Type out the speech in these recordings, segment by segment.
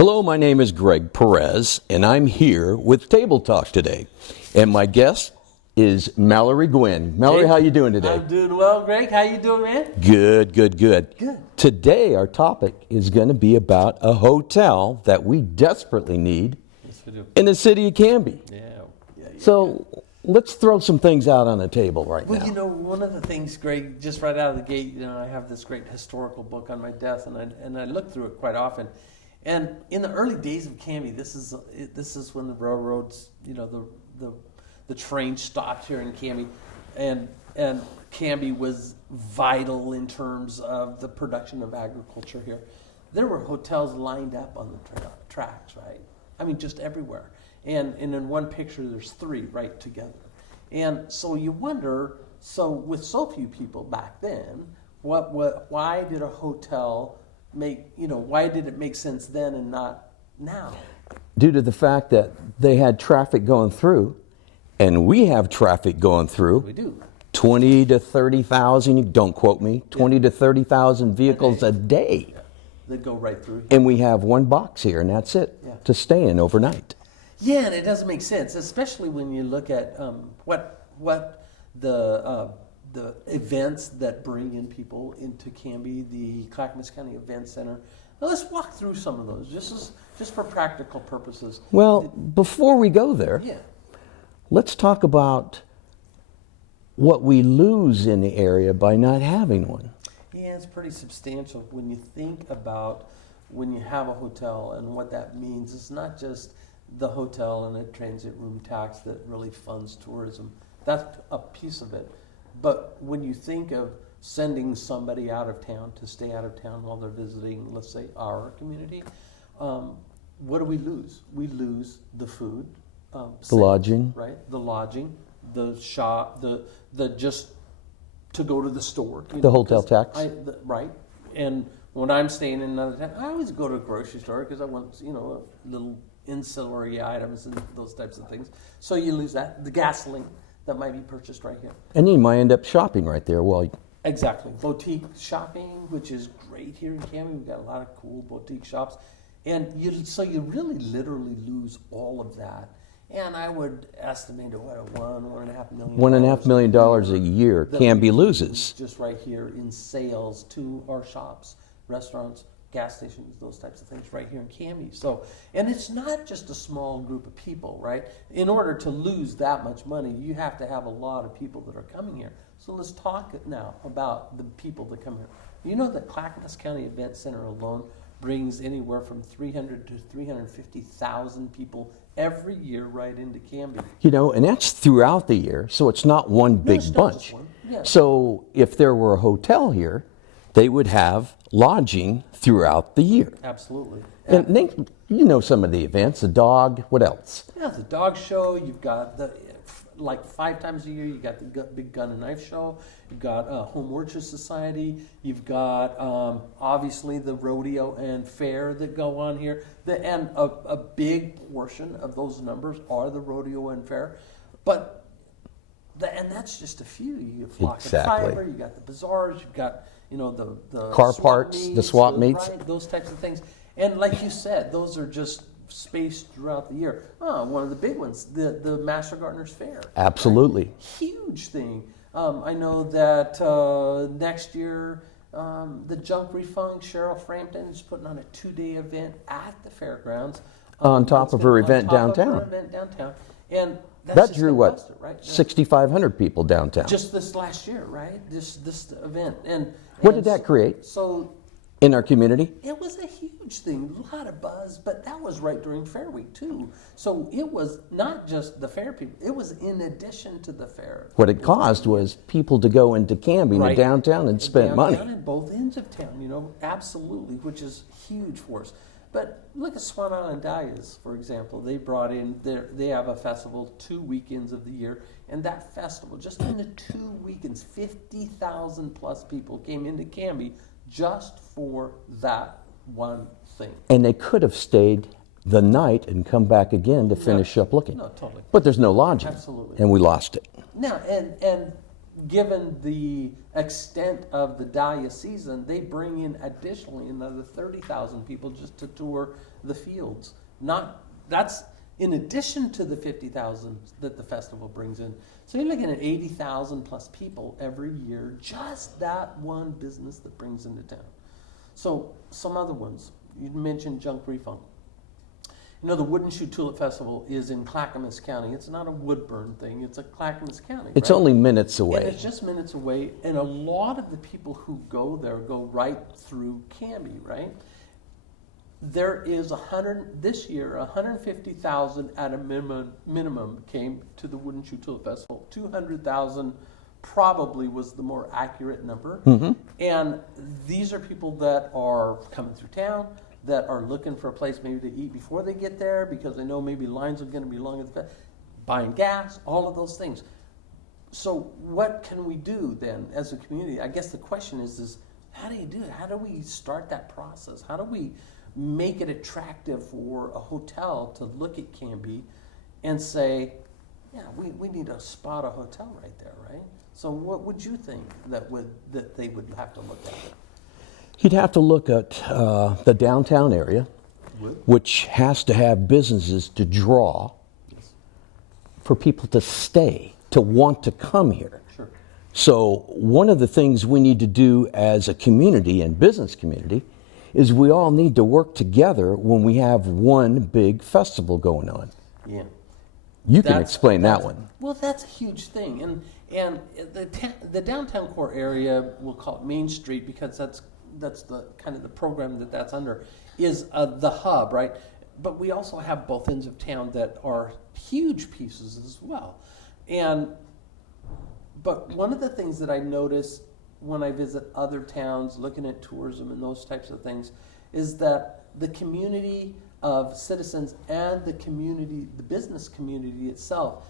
Hello, my name is Greg Perez, and I'm here with Table Talk today. And my guest is Mallory Gwynn. Mallory, how you doing today? I'm doing well, Greg. How you doing, man? Good. Good. Today, our topic is going to be about a hotel that we desperately need in the city of Canby. So let's throw some things out on the table right now. Well, you know, one of the things, Greg, just right out of the gate, you know, I have this great historical book on my desk, and I look through it quite often. And in the early days of Canby, this is when the railroads, you know, the train stopped here in Canby, and Canby was vital in terms of the production of agriculture here. There were hotels lined up on the tracks, right? I mean, just everywhere. And in one picture, there's three right together. And so you wonder, so with so few people back then, why did a hotel why did it make sense then and not now? Due to the fact that they had traffic going through, and we have traffic going through. We do. 20 to 30,000, don't quote me, 20 to 30,000 vehicles a day. Yeah. They go right through. And we have one box here, and that's it, to stay in overnight. Yeah, and it doesn't make sense, especially when you look at what the events that bring in people into Canby, the Clackamas County Event Center. Now let's walk through some of those, just for practical purposes. Well, before we go there, let's talk about what we lose in the area by not having one. Yeah, it's pretty substantial when you think about when you have a hotel and what that means. It's not just the hotel and a transit room tax that really funds tourism. That's a piece of it. But when you think of sending somebody out of town to stay out of town while they're visiting, let's say, our community, what do we lose? We lose the food, the lodging, right? The lodging, the shop, the just to go to the store, the hotel tax, right? And when I'm staying in another town, I always go to a grocery store because I want, little ancillary items and those types of things. So you lose that. The gasoline that might be purchased right here. And you might end up shopping right there. Exactly. Boutique shopping, which is great here in Canby. We've got a lot of cool boutique shops. And you really literally lose all of that. And I would estimate $1.5 million. $1.5 million a year Canby loses. Just right here in sales to our shops, restaurants, gas stations, those types of things right here in Canby. So, and it's not just a small group of people, right? In order to lose that much money, you have to have a lot of people that are coming here. So let's talk now about the people that come here. You know the Clackamas County Event Center alone brings anywhere from 300 to 350,000 people every year right into Canby. And that's throughout the year, so it's not one big bunch. Yeah. So if there were a hotel here, they would have lodging throughout the year. Absolutely. And some of the events, the dog, what else? Yeah, the dog show, you've got like 5 times a year, you got the big gun and knife show, you've got Home Orchard Society, you've got obviously the rodeo and fair that go on here, and a big portion of those numbers are the rodeo and fair, and that's just a few. You have Flock and Fiber, you got the bazaars, you've got the car swap parts, meets, the swap meets, right, those types of things. And like you said, those are just spaced throughout the year. One of the big ones, the Master Gardener's Fair. Absolutely. Right? Huge thing. I know that next year, the Junk Refund, Cheryl Frampton is putting on a 2-day event at the fairgrounds. On top of her event downtown. And that drew what? Right? 6,500 people downtown. Just this last year, right? This event. And what did that create? So in our community? It was a huge thing, a lot of buzz, but that was right during Fair Week too. So it was not just the fair people, it was in addition to the fair. What it caused was people to go into Canby, to downtown, and spend money. At both ends of town, absolutely, which is huge for us. But look at Swan Island Dahlias, for example. They brought in, they have a festival 2 weekends of the year, and that festival, just in the 2 weekends, 50,000 plus people came into Canby just for that one thing. And they could have stayed the night and come back again to finish up looking. No, totally. But there's no lodging. Absolutely. And we lost it. Now, and given the extent of the Dahlia season, they bring in additionally another 30,000 people just to tour the fields. That's in addition to the 50,000 that the festival brings in. So you're looking at 80,000 plus people every year, just that one business that brings into town. So some other ones, you mentioned Junk Refund. The Wooden Shoe Tulip Festival is in Clackamas County. It's not a Woodburn thing, it's a Clackamas County. It's right? only minutes away. And it's just minutes away, and a lot of the people who go there go right through Canby, right? There is this year, 150,000 at a minimum came to the Wooden Shoe Tulip Festival. 200,000 probably was the more accurate number. Mm-hmm. And these are people that are coming through town, that are looking for a place maybe to eat before they get there because they know maybe lines are going to be long at the festival, buying gas, all of those things. So what can we do then as a community? I guess the question is how do you do it? How do we start that process? How do we make it attractive for a hotel to look at Canby and say, yeah, we need to spot a hotel right there, right? So what would you think that they would have to look at? You'd have to look at the downtown area, which has to have businesses to draw for people to stay, to want to come here. Sure. So one of the things we need to do as a community and business community is we all need to work together when we have one big festival going on. Yeah. You can explain that one. Well, that's a huge thing. And the downtown core area, we'll call it Main Street because that's the kind of the program that's under, is the hub, right? But we also have both ends of town that are huge pieces as well. But one of the things that I notice when I visit other towns, looking at tourism and those types of things, is that the community of citizens and the business community itself,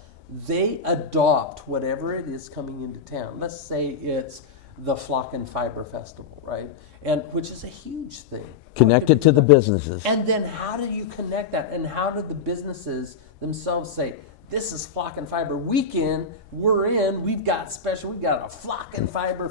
they adopt whatever it is coming into town. Let's say it's the Flock and Fiber Festival, right? And which is a huge thing. Connected to the businesses. And then how do you connect that? And how do the businesses themselves say, this is Flock and Fiber weekend, we've got a Flock and Fiber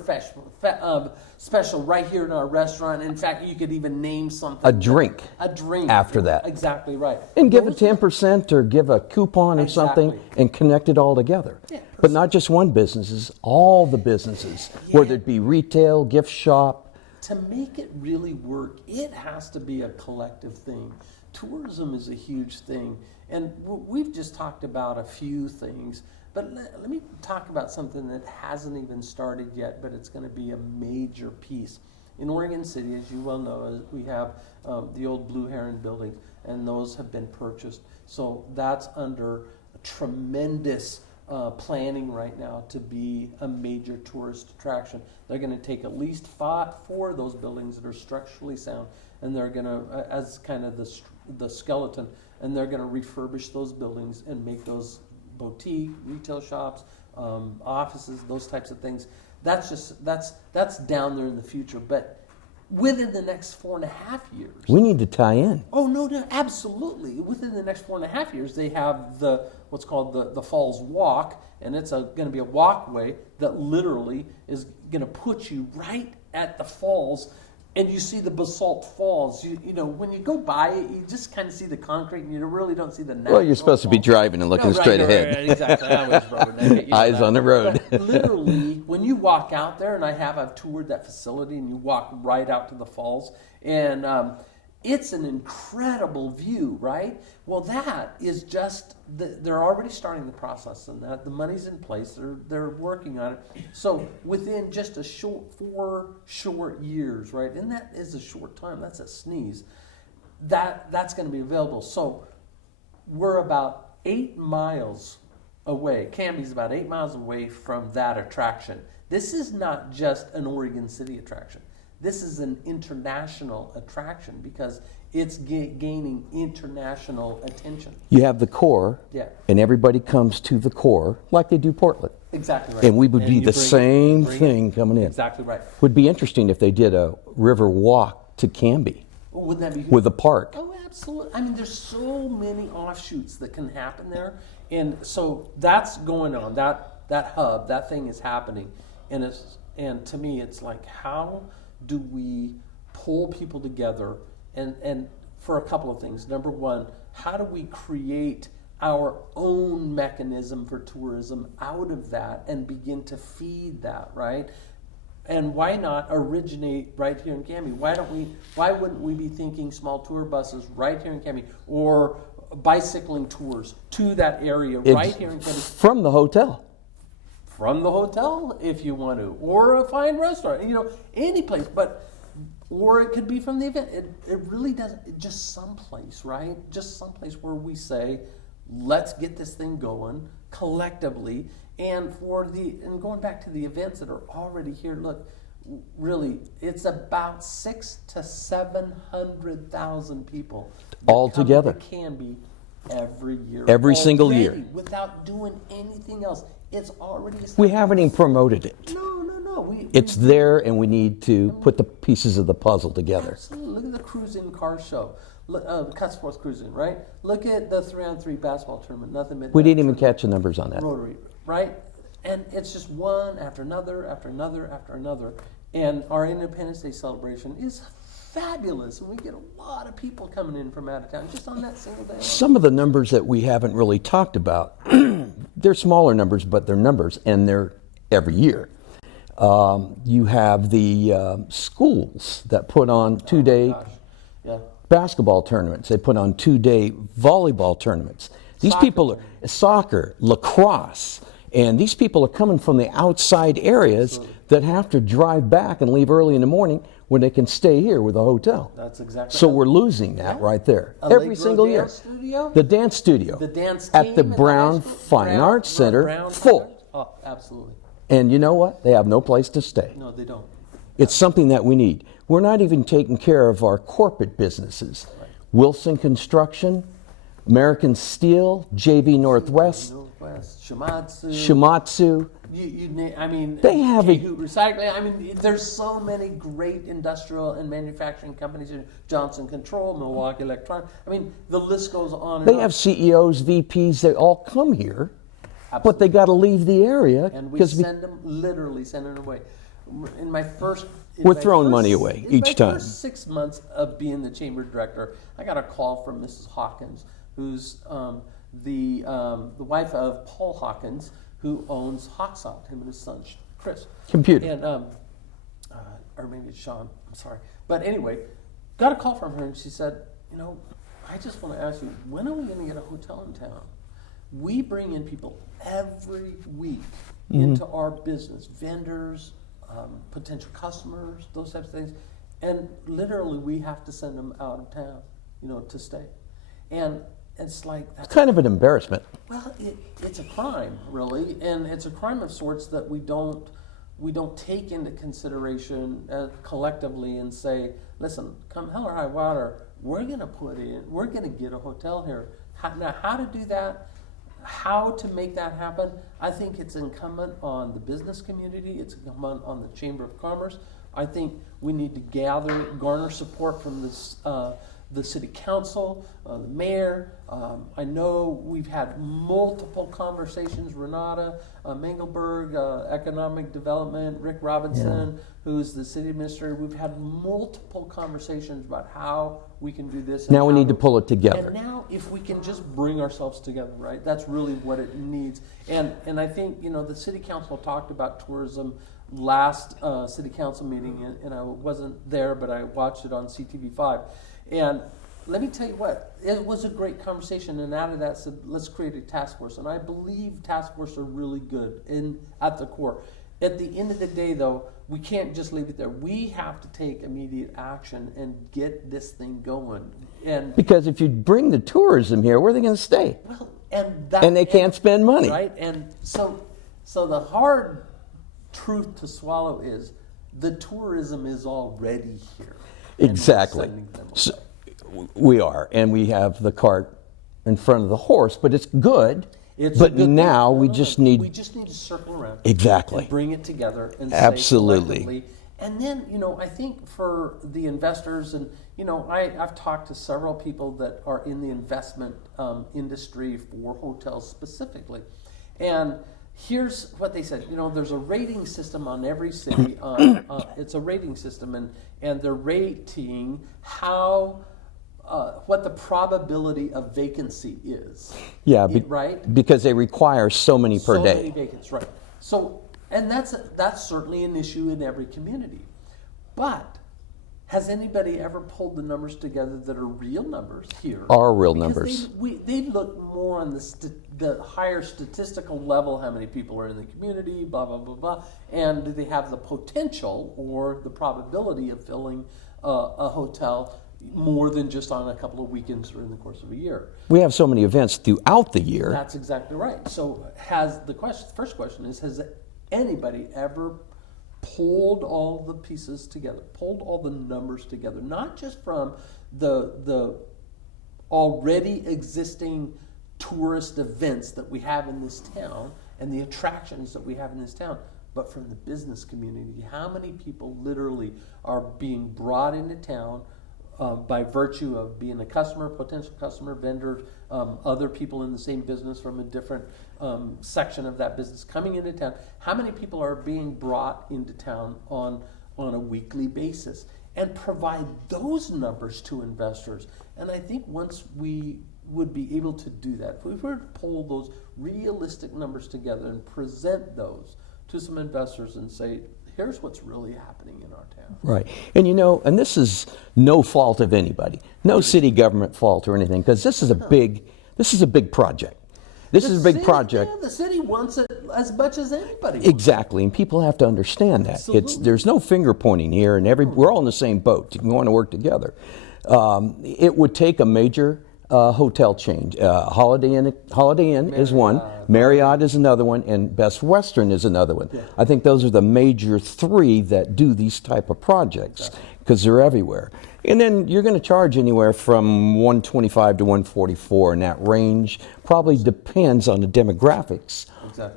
special right here in our restaurant. In fact, you could even name something. A drink after that. Exactly right. And give a 10% or give a coupon or something and connect it all together. Yeah, but not just one businesses, all the businesses, whether it be retail, gift shop. To make it really work, it has to be a collective thing. Tourism is a huge thing. And we've just talked about a few things, but let me talk about something that hasn't even started yet, but it's going to be a major piece. In Oregon City, as you well know, we have the old Blue Heron buildings, and those have been purchased. So that's under tremendous planning right now to be a major tourist attraction. They're going to take at least 4 of those buildings that are structurally sound, and they're going to, as kind of the skeleton, and they're going to refurbish those buildings and make those boutique, retail shops, offices, those types of things. That's down there in the future, but within the next 4.5 years. We need to tie in. Oh, no, absolutely. Within the next 4.5 years, they have what's called the Falls Walk, and it's going to be a walkway that literally is going to put you right at the falls, and you see the basalt falls. You know, when you go by it, you just kind of see the concrete, and you really don't see the natural. Well, you're supposed to be driving and looking straight ahead. Right, exactly. I always rubberneck. Eyes on the road. But literally, when you walk out there, and I've toured that facility, and you walk right out to the falls, and it's an incredible view, right? Well, that is just, they're already starting the process on that. The money's in place. They're working on it. So within just 4 short years, right? And that is a short time. That's a sneeze. That's going to be available. So we're about 8 miles away. Canby's about 8 miles away from that attraction. This is not just an Oregon City attraction. This is an international attraction because it's gaining international attention. You have the core, and everybody comes to the core like they do Portland. Exactly right. And we would be the same thing coming in. Exactly right. Would be interesting if they did a river walk to Canby. Well, wouldn't that be good? With a park. Oh, absolutely. I mean, there's so many offshoots that can happen there. And so that's going on. That hub, that thing is happening. And to me, it's like, how do we pull people together and for a couple of things. Number one, how do we create our own mechanism for tourism out of that and begin to feed that, right? And why not originate right here in Canby? Why wouldn't we be thinking small tour buses right here in Canby, or bicycling tours to that area right here in Canby? From the hotel. From the hotel, if you want to, or a fine restaurant, any place, or it could be from the event. It really doesn't, just someplace, right? Just someplace where we say, let's get this thing going collectively. And going back to the events that are already here, look, really, it's about 600,000 to 700,000 people all together. Canby every year, every single year, without doing anything else. It's already established. We haven't even promoted it. No. It's there, and we need to put the pieces of the puzzle together. Absolutely. Look at the cruising car show. Cutsports Cruising, right? Look at the 3-on-3 basketball tournament. Nothing but we didn't even catch the numbers on that. Rotary, right? And it's just one after another, after another, after another. And our Independence Day celebration is fabulous, and we get a lot of people coming in from out of town just on that single day. Some of the numbers that we haven't really talked about, they're smaller numbers, but they're numbers, and they're every year. You have the schools that put on two-day basketball tournaments. They put on two-day volleyball tournaments. These people are soccer, lacrosse, and these people are coming from the outside areas that have to drive back and leave early in the morning when they can stay here with a hotel. That's exactly. So we're losing that right there every single year. The dance studio. The dance team at the Brown Fine Arts Center, full. Oh, absolutely. And you know what? They have no place to stay. No, they don't. It's something that we need. We're not even taking care of our corporate businesses. Right. Wilson Construction, American Steel, JV Northwest, Shimatsu. They have recycling. There's so many great industrial and manufacturing companies. Johnson Control, Milwaukee Electronics. The list goes on. They have CEOs, VPs. They all come here. Absolutely. But they got to leave the area. And we send them away. We're throwing money away each time. In my first 6 months of being the chamber director, I got a call from Mrs. Hawkins, who's the wife of Paul Hawkins, who owns Hawkside, him and his son, Chris. Computer. And, or maybe it's Sean, I'm sorry. But anyway, got a call from her, and she said, I just want to ask you, when are we going to get a hotel in town? We bring in people every week into our business, vendors, potential customers, those types of things, and literally we have to send them out of town, to stay. And it's like it's kind of an embarrassment. Well, it's a crime, really, and it's a crime of sorts that we don't take into consideration collectively and say, listen, come hell or high water, we're going to get a hotel here. Now, how to do that? How to make that happen? I think it's incumbent on the business community. It's incumbent on the Chamber of Commerce. I think we need to garner support from the City Council, the Mayor. I know we've had multiple conversations. Renata Mengelberg, Economic Development, Rick Robinson, who's the City Administrator. We've had multiple conversations about how we can do this. Now we need to pull it together. And now if we can just bring ourselves together, right? That's really what it needs. And I think, the City Council talked about tourism last City Council meeting, and I wasn't there, but I watched it on CTV5. And let me tell you what, it was a great conversation, and out of that said, let's create a task force. And I believe task force are really good at the core. At the end of the day, though, we can't just leave it there. We have to take immediate action and get this thing going. And because if you bring the tourism here, where are they going to stay? Well, and they can't spend money, right? And so the hard truth to swallow is the tourism is already here. Exactly. So we are, and we have the cart in front of the horse, but it's good. But now we just need to circle around. Exactly. And bring it together and absolutely. And then, I think for the investors, and I've talked to several people that are in the investment industry for hotels specifically, and here's what they said. There's a rating system on every city. It's a rating system, and they're rating how what the probability of vacancy is. Yeah, right? Because they require so many per So day. many vacancies, right? So, and that's certainly an issue in every community. But has anybody ever pulled the numbers together that are real numbers here? Are real Because numbers. They look more on the higher statistical level, how many people are in the community, blah, blah, blah, blah. And do they have the potential or the probability of filling a hotel more than just on a couple of weekends or in the course of a year? We have so many events throughout the year. That's exactly right. So first question is, has anybody ever pulled all the pieces together, pulled all the numbers together, not just from the already existing tourist events that we have in this town and the attractions that we have in this town, but from the business community? How many people literally are being brought into town by virtue of being a customer, potential customer, vendor, other people in the same business from a different section of that business coming into town? How many people are being brought into town on a weekly basis? And provide those numbers to investors. And I think once we would be able to do that, if we were to pull those realistic numbers together and present those to some investors and say, here's what's really happening in our town. Right. And and this is no fault of anybody, no city government fault or anything, because this is a big project. This is a big project. Yeah, the city wants it as much as anybody. Exactly, and people have to understand that. There's no finger pointing here, and we're all in the same boat. We want to work together. It would take a major hotel change. Holiday Inn is one, Marriott is another one, and Best Western is another one. Yeah. I think those are the major three that do these type of projects because they're everywhere. And then you're going to charge anywhere from $125 to $144 in that range. Probably depends on the demographics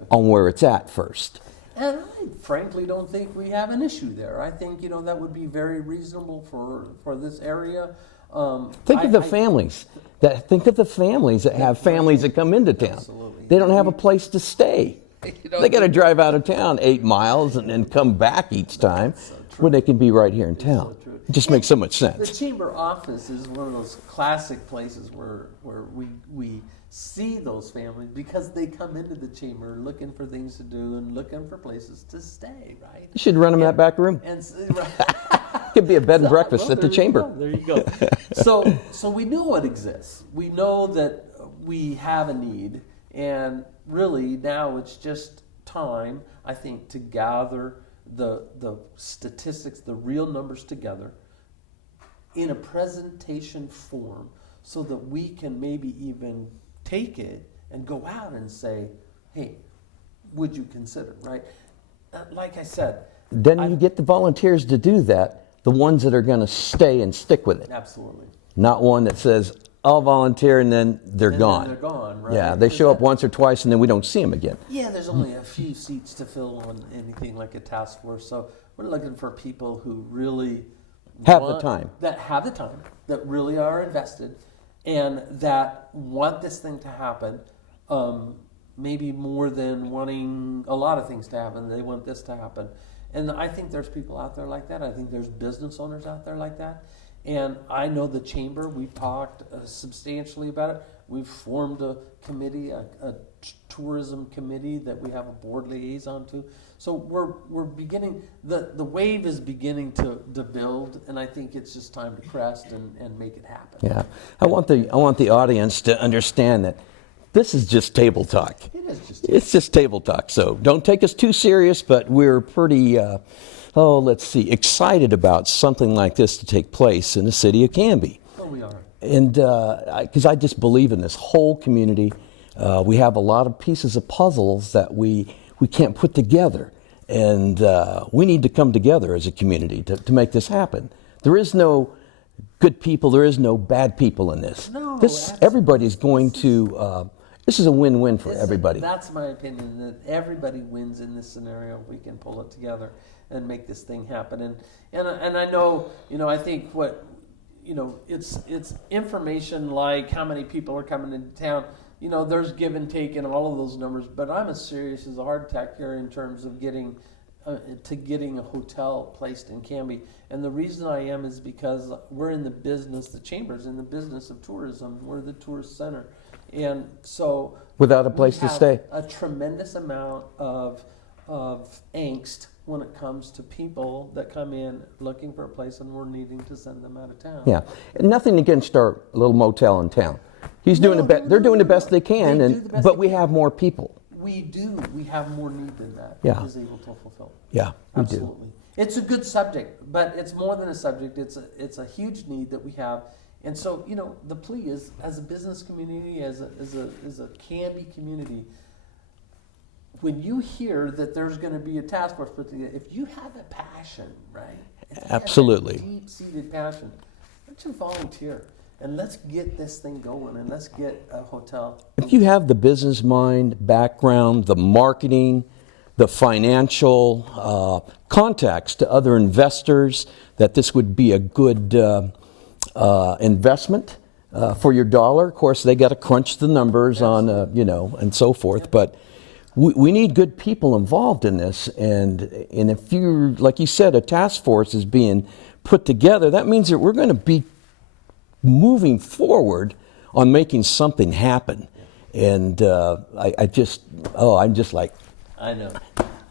on where it's at first. And I frankly don't think we have an issue there. I think that would be very reasonable for this area. Think of the families that have families that come into town. Absolutely. They don't have a place to stay. They got to drive out of town 8 miles and then come back each time when they can be right here in town. It just makes so much sense. The chamber office is one of those classic places where we see those families because they come into the chamber looking for things to do and looking for places to stay, right? You should run them that back room. Could be a bed and breakfast at the chamber. There you go. So we know it exists. We know that we have a need, and really now it's just time, I think, to gather the statistics, the real numbers together in a presentation form so that we can maybe even take it and go out and say, hey, would you consider, right? Like I said. Then you get the volunteers to do that, the ones that are going to stay and stick with it. Absolutely. Not one that says, I'll volunteer and then they're gone. Then they're gone, right? Yeah, they show up once or twice and then we don't see them again. Yeah, there's only a few seats to fill on anything like a task force. So we're looking for people who really have the time, that really are invested, and that want this thing to happen. Maybe more than wanting a lot of things to happen, they want this to happen. And I think there's people out there like that. I think there's business owners out there like that. And I know the chamber, we've talked substantially about it. We've formed a committee, a tourism committee that we have a board liaison to. So we're beginning, the wave is beginning to build, and I think it's just time to crest and make it happen. Yeah, I want the audience to understand that this is just table talk. It's just table talk. So don't take us too serious, but we're pretty, excited about something like this to take place in the city of Canby. Oh, we are. And because I just believe in this whole community. We have a lot of pieces of puzzles that we can't put together. And we need to come together as a community to make this happen. There is no good people. There is no bad people in this. No, everybody's going to... this is a win-win for everybody. That's my opinion, that everybody wins in this scenario. We can pull it together and make this thing happen. And I know, I think it's information like how many people are coming into town. There's give and take in all of those numbers, but I'm as serious as a heart attack here in terms of getting to getting a hotel placed in Canby. And the reason I am is because we're in the business, the chamber's in the business of tourism. We're the tourist center. And so Without a place we to have stay. a tremendous amount of angst when it comes to people that come in looking for a place and we're needing to send them out of town. Yeah, nothing against our little motel in town. They're doing the best they can, They do the best but they we can. have more people. We do. We have more need than that Yeah. is able to fulfill. Yeah, we do. Absolutely. It's a good subject, but it's more than a subject. It's a huge need that we have. And so, the plea is, as a business community, as a Canby community, when you hear that there's going to be a task force put together, if you have a passion, right? If you have Absolutely. a deep-seated passion, why don't you volunteer? And let's get this thing going, and let's get a hotel. If you have the business mind, background, the marketing, the financial contacts to other investors, that this would be a good investment for your dollar. Of course, they got to crunch the numbers on, and so forth. But we need good people involved in this. And if you're, like you said, a task force is being put together, that means that we're going to be moving forward on making something happen. And I'm just like, I know.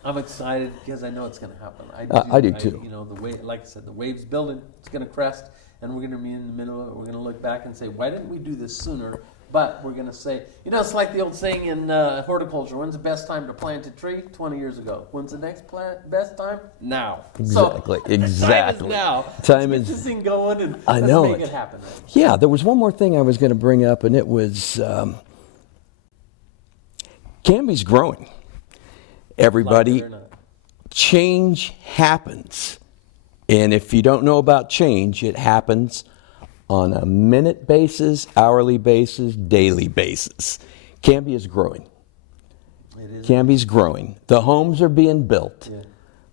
I'm excited because I know it's going to happen. I do too. The way, like I said, the wave's building. It's going to crest, and we're going to be in the middle of it. We're going to look back and say, why didn't we do this sooner? But we're going to say, it's like the old saying in horticulture: when's the best time to plant a tree? 20 years ago. When's the next best time? Now. Exactly. So, Exactly. Time is now. Time let's is. get this thing going and I let's know make it. it happen. Right? Yeah, there was one more thing I was going to bring up, and it was Canby's growing. Everybody, Like it or not. change happens. And if you don't know about change, it happens on a minute basis, hourly basis, daily basis. Canby is growing. It is. Canby's growing. The homes are being built. Yeah.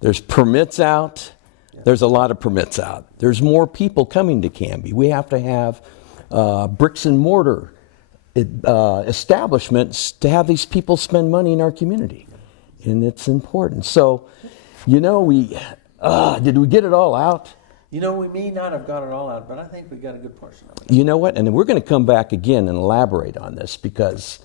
There's permits out. Yeah. There's a lot of permits out. There's more people coming to Canby. We have to have bricks and mortar establishments to have these people spend money in our community. And it's important. So, did we get it all out? We may not have got it all out, but I think we got a good portion of it. You know what? And we're going to come back again and elaborate on this because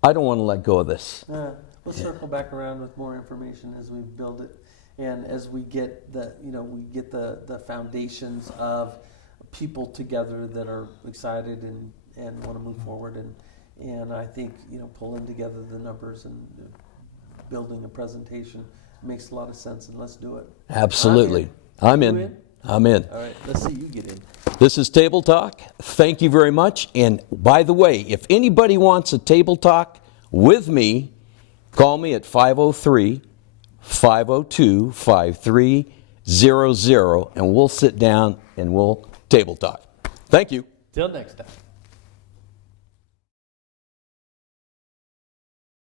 I don't want to let go of this. We'll circle back around with more information as we build it, and as we get the foundations of people together that are excited and want to move forward, and I think pulling together the numbers and building a presentation makes a lot of sense, and let's do it. Absolutely. I'm in. All right, let's see you get in. This is Table Talk. Thank you very much. And by the way, if anybody wants a table talk with me, call me at 503-502-5300, and we'll sit down and we'll table talk. Thank you. Till next time.